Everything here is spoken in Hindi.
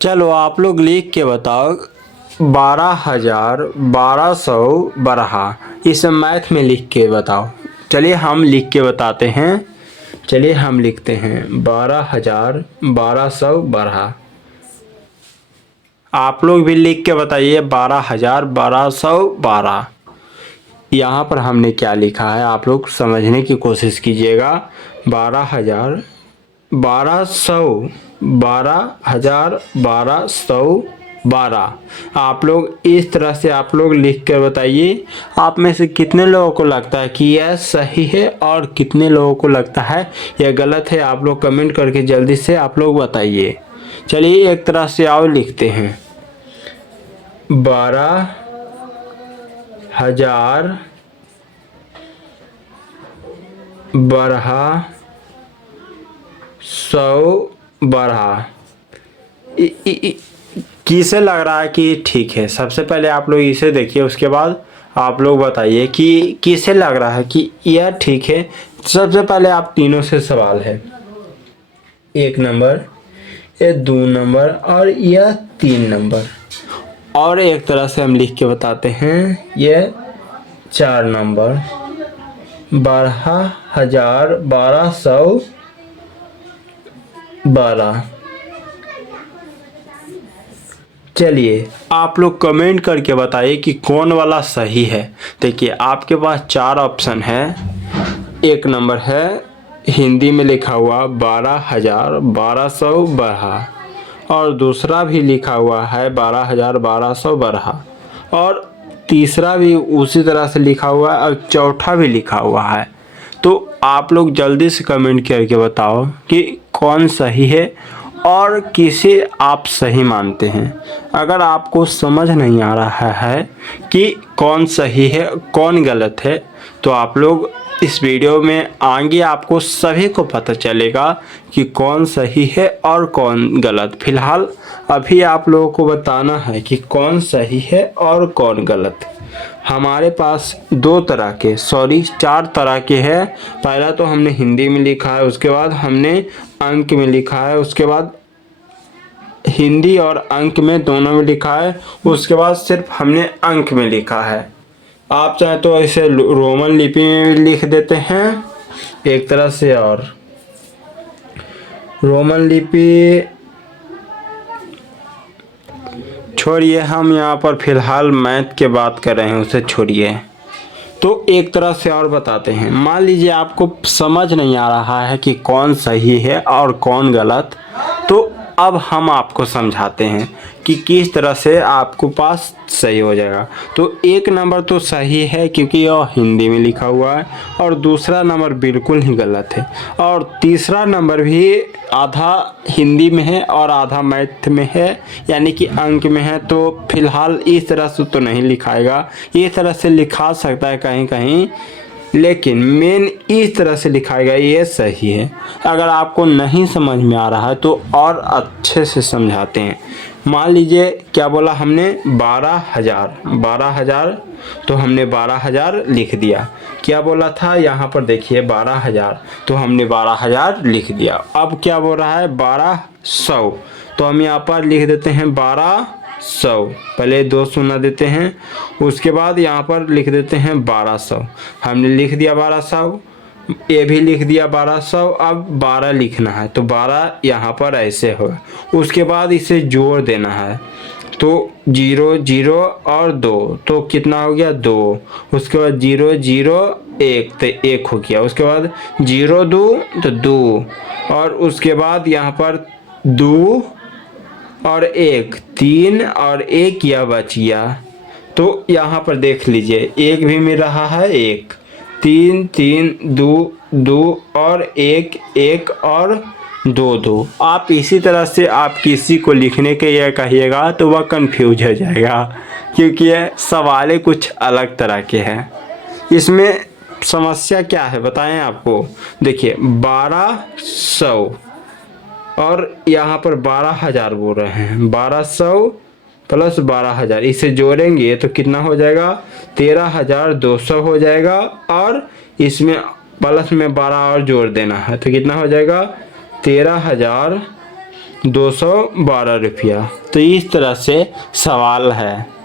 चलो आप लोग लिख के बताओ 12,1212। इसे मैथ में लिख के बताओ। चलिए हम लिख के बताते हैं। चलिए हम लिखते हैं 12,1212। आप लोग भी लिख के बताइए 12,1212। यहाँ पर हमने क्या लिखा है आप लोग समझने की कोशिश कीजिएगा। 12,000 1200 12,1212। आप लोग इस तरह से आप लोग लिख कर बताइए। आप में से कितने लोगों को लगता है कि यह सही है और कितने लोगों को लगता है यह गलत है। आप लोग कमेंट करके जल्दी से आप लोग बताइए। चलिए एक तरह से और लिखते हैं 12,000 12 100 12। किसे लग रहा है कि ठीक है? सबसे पहले आप लोग इसे देखिए, उसके बाद आप लोग बताइए कि किसे लग रहा है कि यह ठीक है। सबसे पहले आप तीनों से सवाल है, 1 नंबर, ये 2 नंबर और यह 3 नंबर। और एक तरह से हम लिख के बताते हैं, यह 4 नंबर। 12,000 1212। चलिए आप लोग कमेंट करके बताइए कि कौन वाला सही है। देखिए आपके पास 4 ऑप्शन है। 1 नंबर है हिंदी में लिखा हुआ 12,1212 और दूसरा भी लिखा हुआ है 12,1212 और तीसरा भी उसी तरह से लिखा हुआ है और चौथा भी लिखा हुआ है। तो आप लोग जल्दी से कमेंट करके बताओ कि कौन सही है और किसे आप सही मानते हैं। अगर आपको समझ नहीं आ रहा है कि कौन सही है कौन गलत है तो आप लोग इस वीडियो में आगे आपको सभी को पता चलेगा कि कौन सही है और कौन गलत। फिलहाल अभी आप लोगों को बताना है कि कौन सही है और कौन गलत। हमारे पास 4 तरह के हैं। पहला तो हमने हिंदी में लिखा है, उसके बाद हमने अंक में लिखा है, उसके बाद हिंदी और अंक में दोनों में लिखा है, उसके बाद सिर्फ हमने अंक में लिखा है। आप चाहे तो इसे रोमन लिपि में भी लिख देते हैं एक तरह से। और रोमन लिपि छोड़िए, हम यहाँ पर फिलहाल मैथ के बात कर रहे हैं, उसे छोड़िए। तो एक तरह से और बताते हैं। मान लीजिए आपको समझ नहीं आ रहा है कि कौन सही है और कौन गलत, तो अब हम आपको समझाते हैं कि किस तरह से आपको पास सही हो जाएगा। तो 1 नंबर तो सही है क्योंकि यह हिंदी में लिखा हुआ है और दूसरा नंबर बिल्कुल ही गलत है और तीसरा नंबर भी आधा हिंदी में है और आधा मैथ में है, यानी कि अंक में है। तो फिलहाल इस तरह से तो नहीं लिखाएगा, इस तरह से लिखा सकता है कहीं कहीं, लेकिन मेन इस तरह से लिखाएगा, ये सही है। अगर आपको नहीं समझ में आ रहा है तो और अच्छे से समझाते हैं। मान लीजिए क्या बोला हमने 12,000 तो हमने 12,000 लिख दिया। क्या बोला था यहाँ पर देखिए 12,000 तो हमने 12,000 लिख दिया। अब क्या बोल रहा है 1200 तो हम यहाँ पर लिख देते हैं 1200, पहले 2 शून्य देते हैं, उसके बाद यहाँ पर लिख देते हैं 1200। हमने लिख दिया 1200, ये भी लिख दिया 1200। अब 12 लिखना है तो 12 यहाँ पर ऐसे होगा। उसके बाद इसे जोड़ देना है तो 0 0 और 2 तो कितना हो गया 2। उसके बाद 0 0 1 तो 1 हो गया। उसके बाद 0 2 तो 2 और उसके बाद यहाँ पर 2 और 1 3 और 1 यह बच गया। तो यहाँ पर देख लीजिए 1 भी मिल रहा है, 1 3 3 2 2 और 1 1 और 2 2। आप इसी तरह से आप किसी को लिखने के यह कहिएगा तो वह कंफ्यूज हो जाएगा क्योंकि यह सवाल कुछ अलग तरह के हैं। इसमें समस्या क्या है बताएं आपको। देखिए 1200 और यहाँ पर 12,000 बोल रहे हैं, 1200 प्लस 12,000 इसे जोड़ेंगे तो कितना हो जाएगा 13,200 हो जाएगा और इसमें प्लस में 12 और जोड़ देना है तो कितना हो जाएगा 13,000 212 रुपया। तो इस तरह से सवाल है।